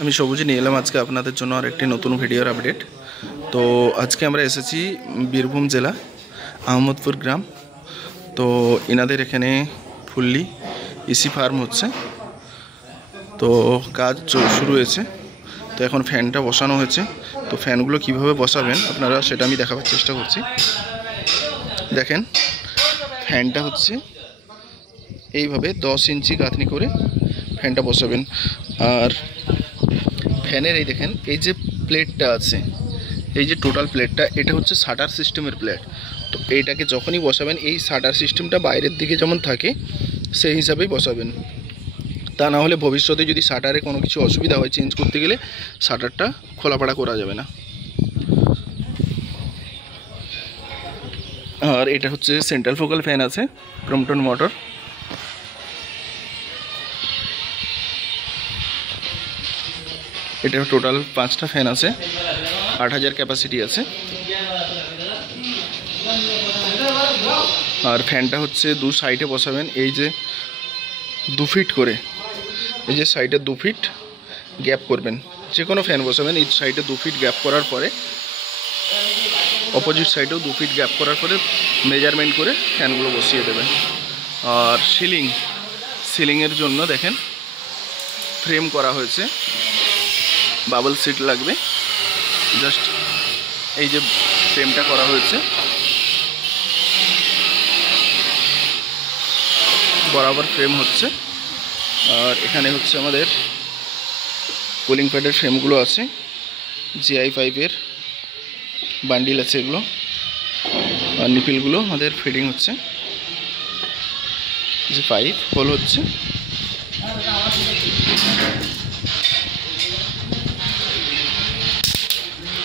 আমি সবুজে নিয়ে এলাম আজকে আপনাদের জন্য আর একটি নতুন ভিডিওর আপডেট। তো আজকে আমরা এসেছি বীরভূম জেলা আহমদপুর গ্রাম। তো এনাদের এখানে ফুললি ইসি ফার্ম হচ্ছে, তো কাজ শুরু হয়েছে। তো এখন ফ্যানটা বসানো হয়েছে। তো ফ্যানগুলো কিভাবে বসাবেন আপনারা সেটা আমি দেখাবার চেষ্টা করছি। দেখেন, ফ্যানটা হচ্ছে এইভাবে 10 ইঞ্চি গাঁথনি করে ফ্যানটা বসাবেন। আর ফ্যানের এই দেখেন, এই যে প্লেটটা আছে, এই যে টোটাল প্লেটটা, এটা হচ্ছে শাটার সিস্টেমের প্লেট। তো এইটাকে যখনই বসাবেন, এই শাটার সিস্টেমটা বাইরের দিকে যেমন থাকে সেই হিসাবেই বসাবেন। তা না হলে ভবিষ্যতে যদি শাটারে কোনো কিছু অসুবিধা হয়, চেঞ্জ করতে গেলে শাটারটা খোলাপাড়া করা যাবে না। আর এটা হচ্ছে সেন্ট্রাল ফোকাল ফ্যান আছে, ক্রমটন মোটর। এটা টোটাল 5টা ফ্যান আছে, 8000 ক্যাপাসিটি আছে। আর ফ্যানটা হচ্ছে দু সাইডে বসাবেন, এই যে 2 ফিট করে, এই যে সাইডে 2 ফিট গ্যাপ করবেন। যে কোনো ফ্যান বসাবেন, এই সাইডে 2 ফিট গ্যাপ করার পরে অপোজিট সাইডেও 2 ফিট গ্যাপ করার পরে মেজারমেন্ট করে ফ্যানগুলো বসিয়ে দেবেন। আর সিলিংয়ের জন্য দেখেন ফ্রেম করা হয়েছে, বাবল সিট লাগবে। জাস্ট এই যে ফ্রেমটা করা হয়েছে, বরাবর ফ্রেম হচ্ছে। আর এখানে হচ্ছে আমাদের কুলিং প্যাডের ফ্রেমগুলো আছে, GI5-এর বান্ডিল আছে এগুলো। আর নিপিলগুলো আমাদের ফিটিং হচ্ছে, যে পাইপ হোল হচ্ছে।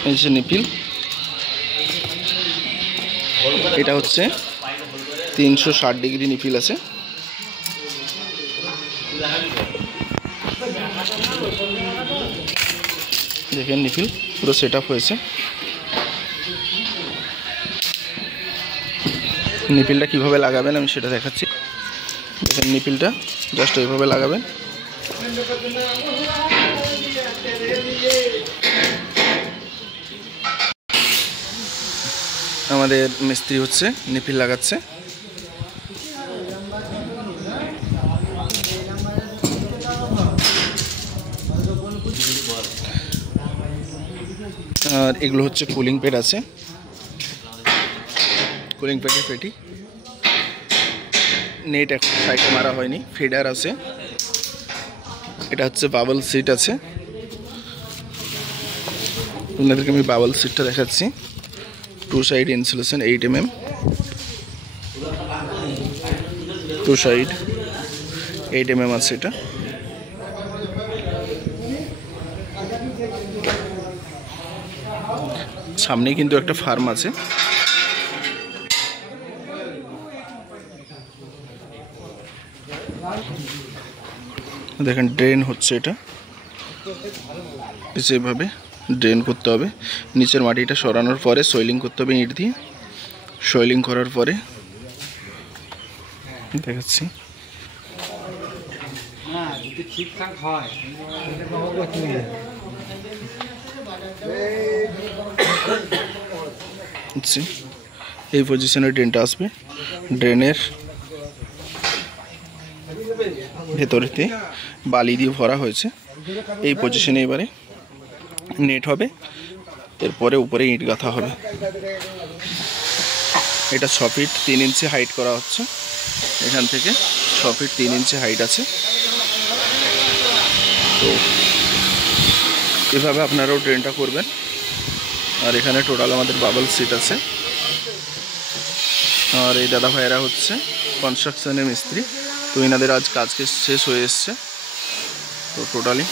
এই যে নিপিল, এটা হচ্ছে 360 ডিগ্রি নিপিল আছে। দেখেন নিপিল পুরো সেট আপ হয়েছে। নিপিলটা কিভাবে লাগাবেন আমি সেটা দেখাচ্ছি। দেখেন নিপিলটা জাস্ট এইভাবে লাগাবেন। আমাদের মিস্ত্রি হচ্ছে নিপিল লাগাচ্ছে। আর এগুলো হচ্ছে কুলিং প্যাড আছে, কুলিং প্যাডের পেটি। নেট এখন সাইডে মারা হয়নি, ফিডার আছে। এটা হচ্ছে বাবল সিট আছে। আপনাদেরকে আমি বাবল সিটটা দেখাচ্ছি। 2 side insulation 8 mm, 2 side 8 mm আছে এটা। সামনে কিন্তু একটা ফার্ম আছে। দেখেন ড্রেন হচ্ছে, এটা যেভাবে ড্রেন করতে হবে। নিচের মাটিটা সরানোর পরে সয়েলিং করতে হবে ইট দিয়ে। সয়েলিং করার পরে দেখাচ্ছি। এই পজিশনে ড্রেনটা আসবে। ড্রেনের ভেতরেতে বালি দিয়ে ভরা হয়েছে। এই পজিশনে এবারে নেট হবে, এরপরে উপরে ইট গাঁথা হবে। এটা 6 ফিট 3 ইঞ্চি হাইট করা হচ্ছে। এখান থেকে 6 ফিট 3 ইঞ্চি হাইট আছে। তো এভাবে আপনারাও ড্রেনটা করবেন। আর এখানে টোটাল আমাদের বাবল সিট আছে। আর এই দাদা ভাইয়েরা হচ্ছে কনস্ট্রাকশনের মিস্ত্রি। তো এনাদের আজ কাজ শেষ হয়ে এসছে। তো টোটালি